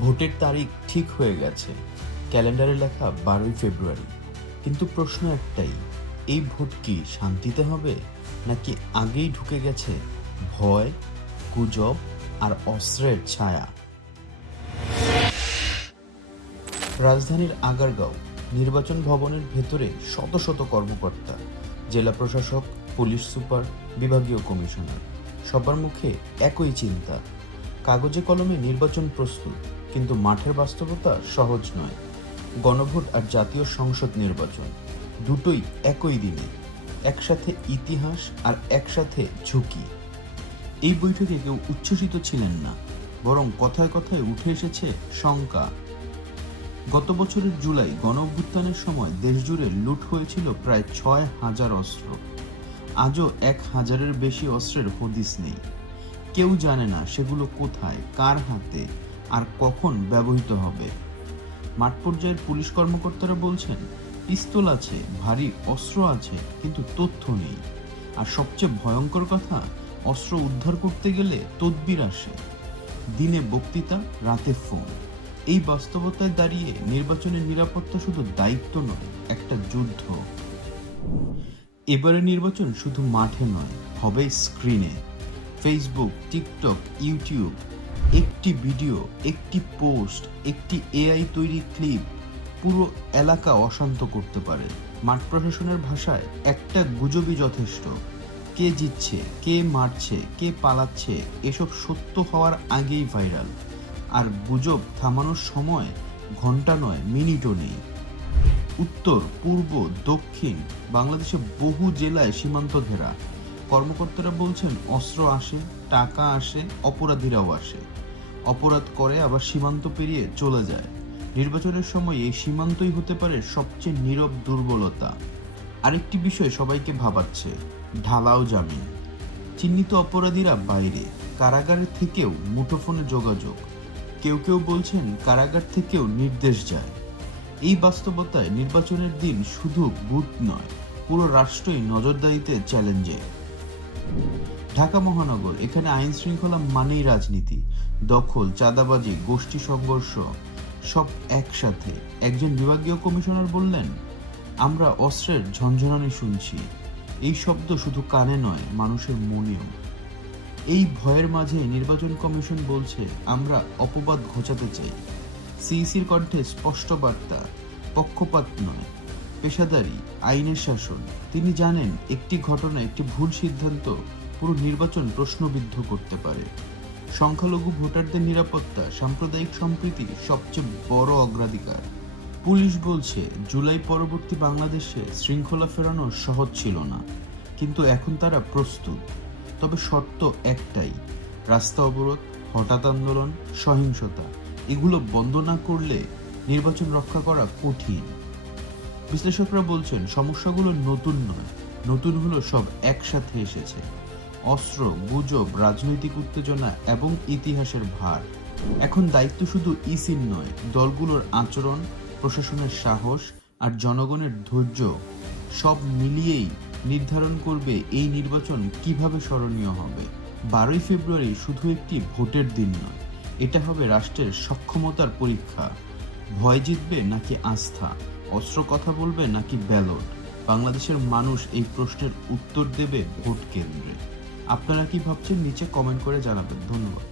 ভোটের তারিখ ঠিক হয়ে গেছে, ক্যালেন্ডারে লেখা 12ই ফেব্রুয়ারি। কিন্তু প্রশ্ন একটাই, এই ভোট কি শান্তিতে হবে, নাকি আগেই ঢুকে গেছে ভয়, গুজব আর অস্ত্রের ছায়া? রাজধানীর আগারগাঁও নির্বাচন ভবনের ভেতরে শত শত কর্মকর্তা, জেলা প্রশাসক, পুলিশ সুপার, বিভাগীয় কমিশনার, সবার মুখে একই চিন্তা। কাগজে কলমে নির্বাচন প্রস্তুত, কিন্তু মাঠের বাস্তবতা সহজ নয়। গণভোট আর জাতীয় সংসদ নির্বাচন দুটোই একই দিনে, একসাথে ইতিহাস আর একসাথে ঝুঁকি। এই বৈঠকে কেউ উচ্ছ্বসিত ছিলেন না, বরং কথায় কথায় উঠে এসেছে শঙ্কা। গত বছরের জুলাই গণ অভ্যুত্থানের সময় দেশজুড়ে লুট হয়েছিল প্রায় 6,000 অস্ত্র। আজও 1,000-এর বেশি অস্ত্রের হদিস নেই। কেউ জানে না সেগুলো কোথায়, কার হাতে আর কখন ব্যবহৃত হবে। মাঠ পর্যায়ের পুলিশ কর্মকর্তারা বলছেন, পিস্তল আছে, ভারী অস্ত্র আছে, কিন্তু তথ্য নেই। আর সবচেয়ে ভয়ঙ্কর কথা, অস্ত্র উদ্ধার করতে গেলে তদবির আসে। দিনে বক্তৃতা, রাতে ফোন। এই বাস্তবতায় দাঁড়িয়ে নির্বাচনের নিরাপত্তা শুধু দায়িত্ব নয়, একটা যুদ্ধ। এবারে নির্বাচন শুধু মাঠে নয়, হবে স্ক্রিনে। ফেসবুক, টিকটক, ইউটিউব, একটি ভিডিও, একটি পোস্ট, একটি এআই তৈরি ক্লিপ পুরো এলাকা অশান্ত করতে পারে। মাঠ প্রশাসনের ভাষায় একটা গুজবই যথেষ্ট। কে জিতছে, কে মারছে, কে পালাচ্ছে, এসব সত্য হওয়ার আগেই ভাইরাল। আর গুজব থামানোর সময় ঘন্টা নয়, মিনিটও নেই। উত্তর, পূর্ব, দক্ষিণ বাংলাদেশে বহু জেলায় সীমান্ত ঘেরা। কর্মকর্তারা বলছেন, অস্ত্র আসে, টাকা আসে, অপরাধীরাও আসে। অপরাধ করে আবার সীমান্ত পেরিয়ে চলে যায়। নির্বাচনের সময় এই সীমান্তই হতে পারে সবচেয়ে নীরব দুর্বলতা। আরেকটি বিষয় সবাইকে ভাবাচ্ছে, ঢালাও জামিন। চিহ্নিত অপরাধীরা বাইরে, কারাগারের থেকেও মুঠোফোনে যোগাযোগ। কেউ কেউ বলছেন কারাগার থেকেও নির্দেশ যায়। এই বাস্তবতায় নির্বাচনের দিন শুধু বুথ নয়, পুরো রাষ্ট্রই নজরদারিতে চ্যালেঞ্জে। ঢাকা মহানগর, এখানে আইন শৃঙ্খলা মানেই রাজনীতি। দখল, চাঁদাবাজি, গোষ্ঠী সংঘর্ষ সব একসাথে। একজন বিভাগীয় কমিশনার বললেন, আমরা অস্ত্রের ঝনঝনানি শুনছি। এই শব্দ শুধু কানে নয়, মানুষের মনেও। এই ভয়ের মাঝে নির্বাচন কমিশন বলছে, আমরা অপবাদ ঘোচাতে চাই। সিইসির কণ্ঠে স্পষ্ট বার্তা, পক্ষপাত নয়, পেশাদারি, আইনের শাসন। তিনি জানেন, একটি ঘটনা, একটি ভুল সিদ্ধান্ত পুরো নির্বাচন প্রশ্নবিদ্ধ করতে পারে। সংখ্যালঘু ভোটারদের নিরাপত্তা, সাম্প্রদায়িক সম্প্রীতি সবচেয়ে বড় অগ্রাধিকার। পুলিশ বলছে, জুলাই পরবর্তী বাংলাদেশে শৃঙ্খলা ফেরানো সহজ ছিল না, কিন্তু এখন তারা প্রস্তুত। তবে শর্ত একটাই, রাস্তা অবরোধ, হঠাৎ আন্দোলন, সহিংসতা এগুলো বন্ধ না করলে নির্বাচন রক্ষা করা কঠিন। বিশ্লেষকরা বলছেন, সমস্যাগুলো নতুন নয়, নতুন হলো সব একসাথে এসেছে। অস্ত্র, গুজব, রাজনৈতিক উত্তেজনা এবং ইতিহাসের ভার। এখন দায়িত্ব শুধু ইসির নয়, দলগুলোর আচরণ, প্রশাসনের সাহস আর জনগণের ধৈর্য সব মিলিয়েই নির্ধারণ করবে এই নির্বাচন কিভাবে স্মরণীয় হবে। 12ই ফেব্রুয়ারি শুধু একটি ভোটের দিন নয়, এটা হবে রাষ্ট্রের সক্ষমতার পরীক্ষা। ভয় জিতবে নাকি আস্থা, অস্ত্র কথা বলবে নাকি ব্যালট, বাংলাদেশের মানুষ এই প্রশ্নের উত্তর দেবে ভোট কেন্দ্রে। আপনারা কি ভাবছেন, নিচে কমেন্ট করে জানাবেন। ধন্যবাদ।